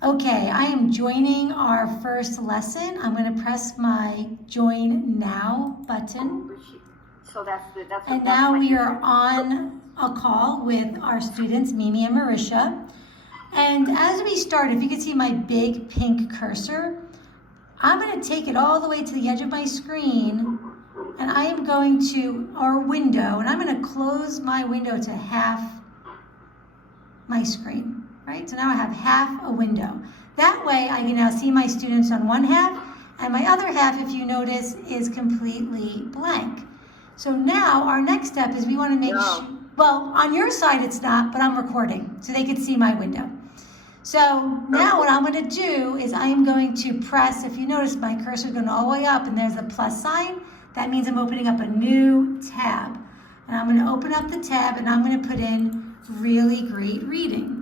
Okay, I am joining our first lesson. I'm going to press my Join Now button. So and now we are on a call with our students, Mimi and Marisha. And as we start, if you can see my big pink cursor, I'm going to take it all the way to the edge of my screen, and I am going to our window, and I'm going to close my window to half my screen. Right? So now I have half a window. That way I can now see my students on one half, and my other half, if you notice, is completely blank. So now our next step is we want to make sure, well, on your side it's not, but I'm recording, so they can see my window. So now what I'm going to do is I am going to press, if you notice my cursor going all the way up and there's a plus sign, that means I'm opening up a new tab. And I'm going to open up the tab and I'm going to put in Really Great Reading.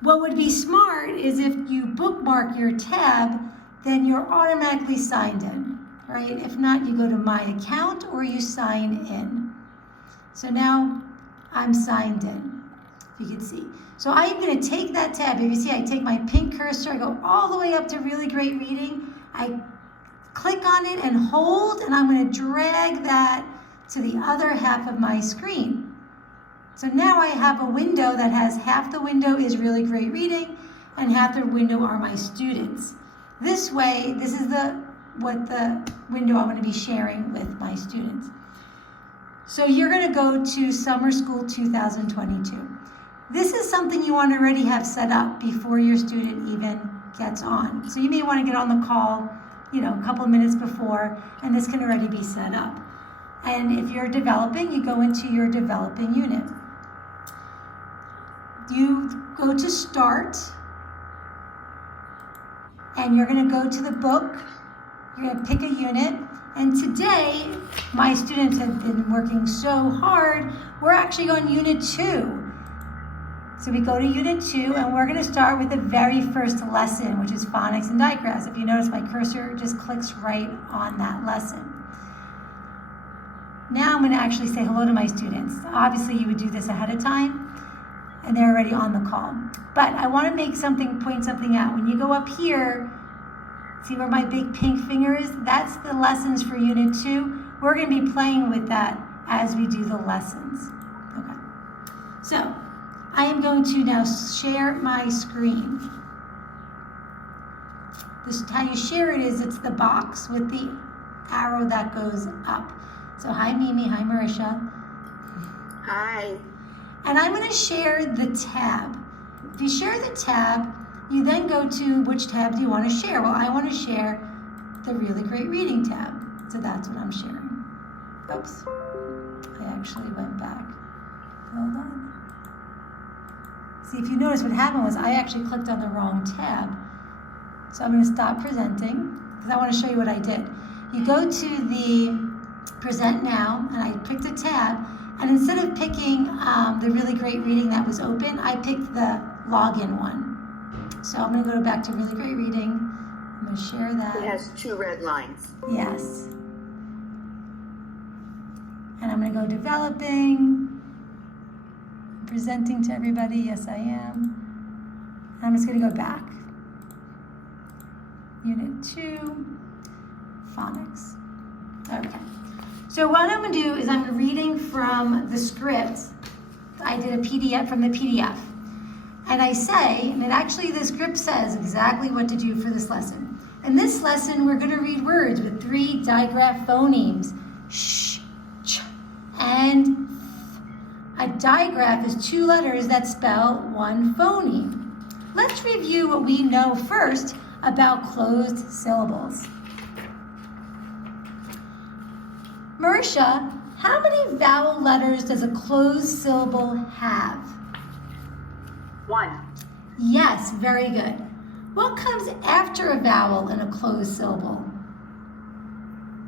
What would be smart is if you bookmark your tab, then you're automatically signed in, right? If not, you go to My Account or you sign in. So now I'm signed in, if you can see. So I'm going to take that tab. If you see, I take my pink cursor, I go all the way up to Really Great Reading. I click on it and hold, and I'm going to drag that to the other half of my screen. So now I have a window that has half the window is Really Great Reading and half the window are my students. This way, this is what the window I'm going to be sharing with my students. So you're going to go to Summer School 2022. This is something you want to already have set up before your student even gets on. So you may want to get on the call, a couple of minutes before, and this can already be set up. And if you're developing, you go into your developing unit. You go to Start, and you're going to go to the book. You're going to pick a unit. And today, my students have been working so hard. We're actually going Unit 2. So we go to Unit 2, and we're going to start with the very first lesson, which is phonics and digraphs. If you notice, my cursor just clicks right on that lesson. Now I'm going to actually say hello to my students. Obviously, you would do this ahead of time, and they're already on the call. But I want to point something out. When you go up here, see where my big pink finger is? That's the lessons for Unit 2. We're going to be playing with that as we do the lessons. Okay. So I am going to now share my screen. This is how you share it is it's the box with the arrow that goes up. So hi Mimi, hi Marisha. Hi. And I'm going to share the tab. If you share the tab, you then go to which tab do you want to share? Well, I want to share the Really Great Reading tab. So that's what I'm sharing. Oops. I actually went back. Hold on. See, if you notice what happened was I actually clicked on the wrong tab. So I'm going to stop presenting because I want to show you what I did. You go to the Present Now, and I picked a tab. And instead of picking the Really Great Reading that was open, I picked the login one. So I'm going to go back to Really Great Reading. I'm going to share that. It has 2 red lines. Yes. And I'm going to go developing, presenting to everybody. Yes, I am. And I'm just going to go back. Unit 2, phonics. Okay. So what I'm going to do is I'm reading from the script. I did a PDF from the PDF. And I say, and the script says exactly what to do for this lesson. In this lesson, we're going to read words with 3 digraph phonemes. Sh, ch, and f. A digraph is 2 letters that spell 1 phoneme. Let's review what we know first about closed syllables. Marisha, how many vowel letters does a closed syllable have? 1. Yes, very good. What comes after a vowel in a closed syllable?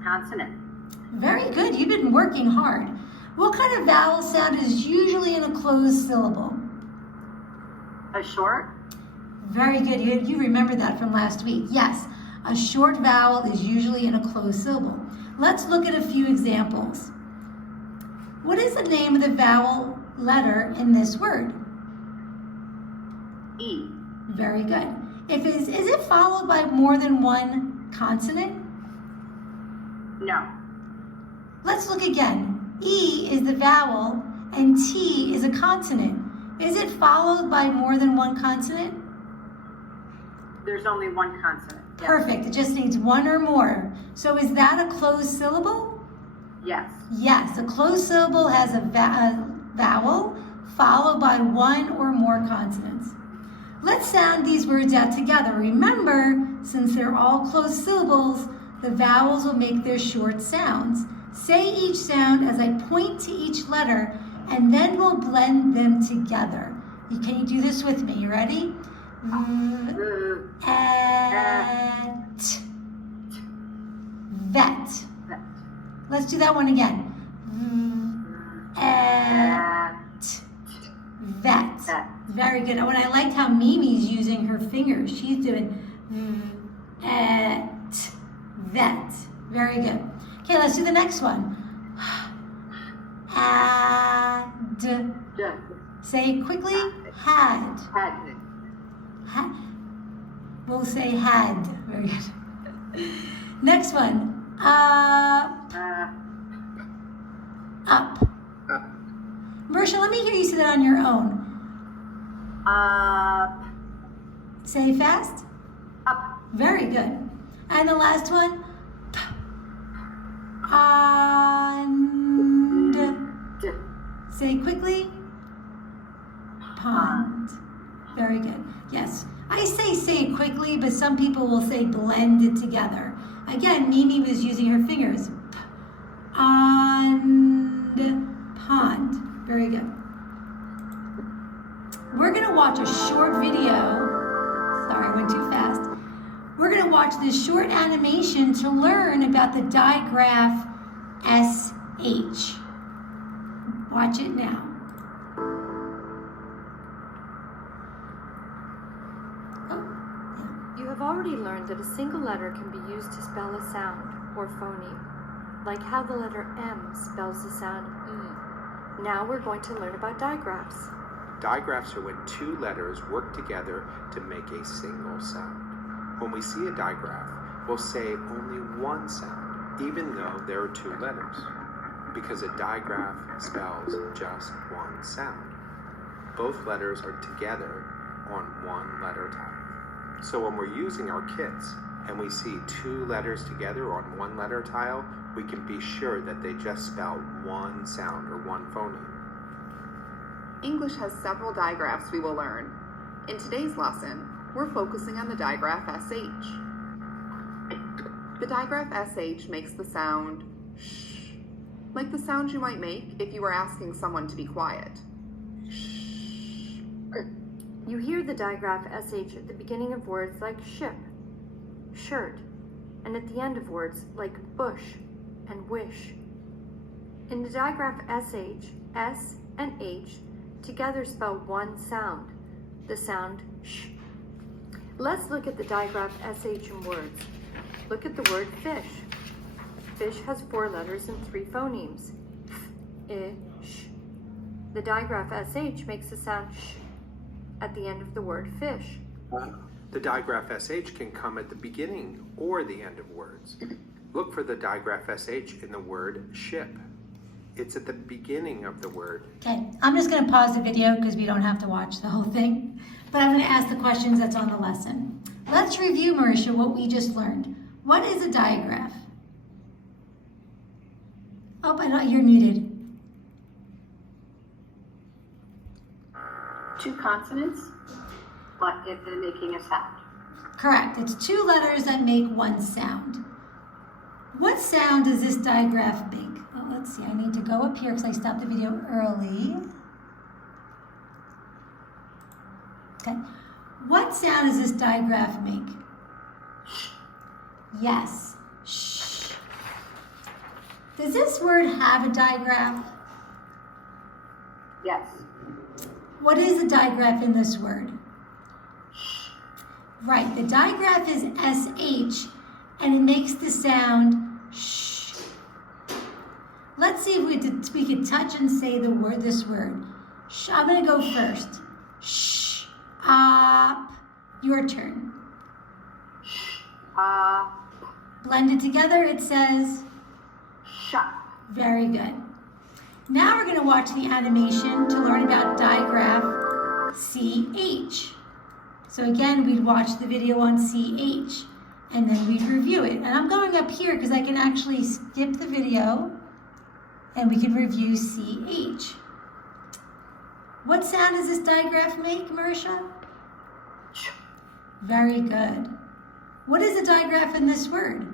Consonant. Very good, you've been working hard. What kind of vowel sound is usually in a closed syllable? A short. Very good, you remembered that from last week. Yes, a short vowel is usually in a closed syllable. Let's look at a few examples. What is the name of the vowel letter in this word? E. Very good. Is it followed by more than one consonant? No. Let's look again. E is the vowel and T is a consonant. Is it followed by more than one consonant? There's only one consonant. Yes. Perfect. It just needs one or more. So is that a closed syllable? Yes. Yes, a closed syllable has a vowel followed by one or more consonants. Let's sound these words out together. Remember, since they're all closed syllables, the vowels will make their short sounds. Say each sound as I point to each letter, and then we'll blend them together. Can you do this with me? You ready? At. Vet. Let's do that one again. At. Vet. Very good. And I liked how Mimi's using her fingers. She's doing at. Vet. Very good. Okay, let's do the next one. Had. Say it quickly. Had. We'll say had. Very good. Next one. Up. Marisha, let me hear you say that on your own. Up. Say it fast. Up. Very good. And the last one. Pond. Say quickly. Pond. Very good. Yes. I say it quickly, but some people will say blend it together. Again, Mimi was using her fingers. Pond. Pond. Very good. We're going to watch a short video. Sorry, I went too fast. We're going to watch this short animation to learn about the digraph SH. Watch it now. You have already learned that a single letter can be used to spell a sound or phoneme, like how the letter M spells the sound E. Now we're going to learn about digraphs. Digraphs are when two letters work together to make a single sound. When we see a digraph, we'll say only one sound, even though there are two letters, because a digraph spells just one sound. Both letters are together on one letter tile. So when we're using our kits and we see two letters together on one letter tile, we can be sure that they just spell one sound or one phoneme. English has several digraphs we will learn. In today's lesson, we're focusing on the digraph SH. The digraph SH makes the sound sh, like the sound you might make if you were asking someone to be quiet. You hear the digraph SH at the beginning of words like ship, shirt, and at the end of words like bush and wish. In the digraph SH, S and H together spell one sound, the sound sh. Let's look at the digraph SH in words. Look at the word fish. Fish has 4 letters and 3 phonemes. F, I, sh. The digraph SH makes the sound sh at the end of the word fish. The digraph SH can come at the beginning or the end of words. Look for the digraph SH in the word ship. It's at the beginning of the word. Okay, I'm just going to pause the video because we don't have to watch the whole thing. But I'm going to ask the questions that's on the lesson. Let's review, Marisha, what we just learned. What is a digraph? Oh, I know you're muted. 2 consonants, but if they're making a sound. Correct. It's 2 letters that make one sound. What sound does this digraph make? Oh, let's see. I need to go up here because I stopped the video early. Okay. What sound does this digraph make? Yes. Shh. Does this word have a digraph? Yes. What is the digraph in this word? Right, the digraph is SH, and it makes the sound sh. Let's see if we could touch and say this word. I'm going to go first. Sh, up, Your turn. Uh, Blended together, it says, shop. very good. Now we're going to watch the animation to learn about digraph CH. So again, we'd watch the video on CH and then we'd review it. And I'm going up here because I can actually skip the video and we can review CH. What sound does this digraph make, Marisha? Very good. What is the digraph in this word?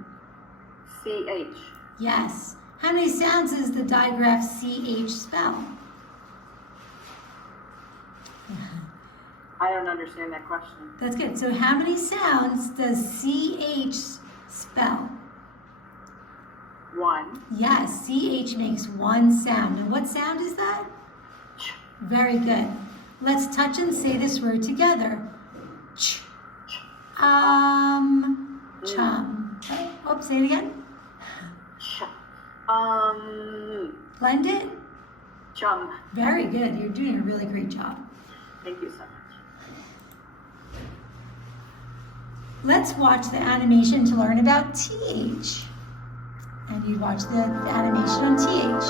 CH. Yes. How many sounds does the digraph CH spell? I don't understand that question. That's good. So how many sounds does CH spell? 1. Yes, CH makes one sound. And what sound is that? Very good. Let's touch and say this word together. Ch. Chum. Okay. Oops, say it again. Blend it. Chum. Very good. You're doing a really great job. Thank you so much. Let's watch the animation to learn about TH. And you watch the animation on TH.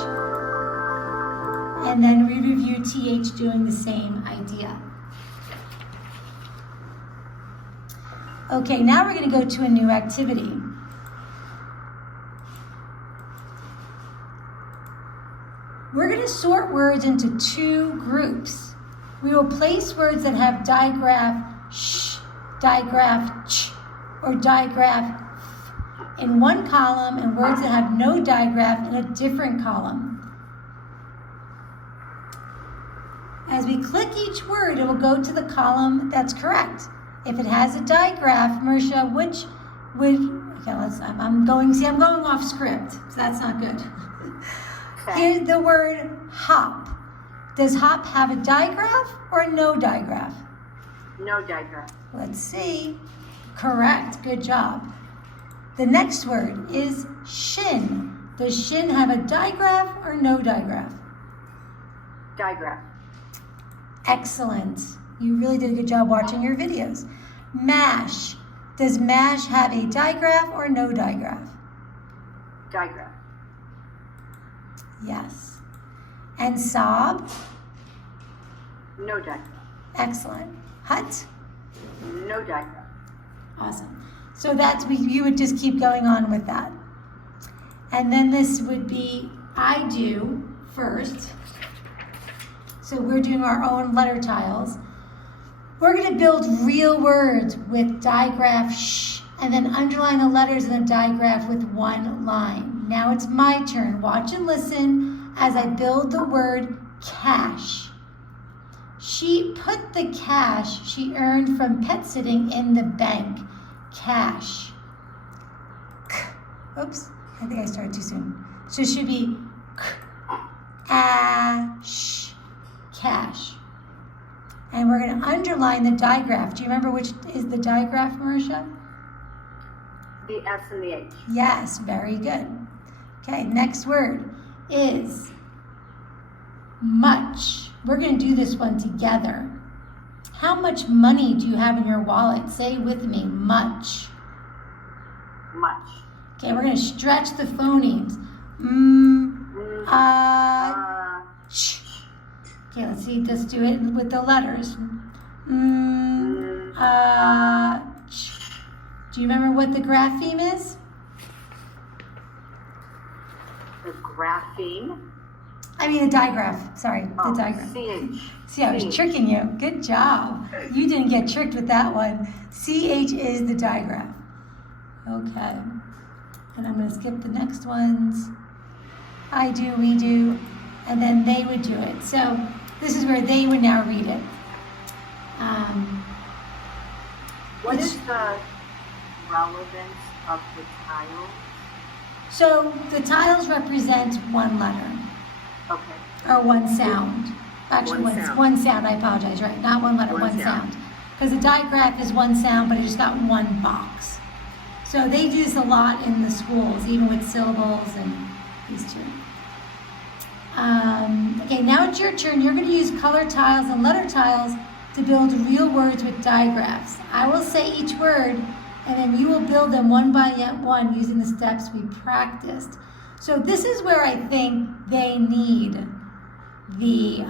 And then we review TH doing the same idea. Okay, now we're going to go to a new activity. We're going to sort words into 2 groups. We will place words that have digraph sh, digraph ch, or digraph f in one column and words that have no digraph in a different column. As we click each word, it will go to the column that's correct. If it has a digraph, Marisha, which would, okay, I'm going off script, so that's not good. Here's the word hop. Does hop have a digraph or no digraph? No diagram. Let's see. Correct, good job. The next word is shin. Does shin have a digraph or no digraph? Diagram. Excellent. You really did a good job watching your videos. Mash. Does mash have a digraph or no digraph? Diagram. Yes. And sob? No diagram. Excellent. Hut? No diagram. Awesome. So you would just keep going on with that. And then this would be I do first. So we're doing our own letter tiles. We're going to build real words with digraph sh, and then underline the letters in the digraph with one line. Now it's my turn. Watch and listen as I build the word cash. She put the cash she earned from pet sitting in the bank. Cash. Oops, I think I started too soon. So it should be ash. Cash. And we're going to underline the digraph. Do you remember which is the digraph, Marisha? The S and the H. Yes, very good. Okay, next word is much. We're going to do this one together. How much money do you have in your wallet? Say with me, much. Much. Okay, we're going to stretch the phonemes. Ch. Okay, let's see. Let's do it with the letters. Ch. Do you remember what the grapheme is? The grapheme. I mean the digraph. Sorry, the digraph. CH. See, I was tricking you. Good job. You didn't get tricked with that one. CH is the digraph. Okay. And I'm going to skip the next ones. I do, we do, and then they would do it. So this is where they would now read it. What is the relevance of the tiles? So the tiles represent one letter. Okay. Or one sound. Actually, one sound, I apologize, right? Not one letter, one sound. Because the digraph is one sound, but it just got one box. So they do this a lot in the schools, even with syllables and these two. Okay, now it's your turn. You're going to use color tiles and letter tiles to build real words with digraphs. I will say each word, and then you will build them one by one using the steps we practiced. So this is where I think they need the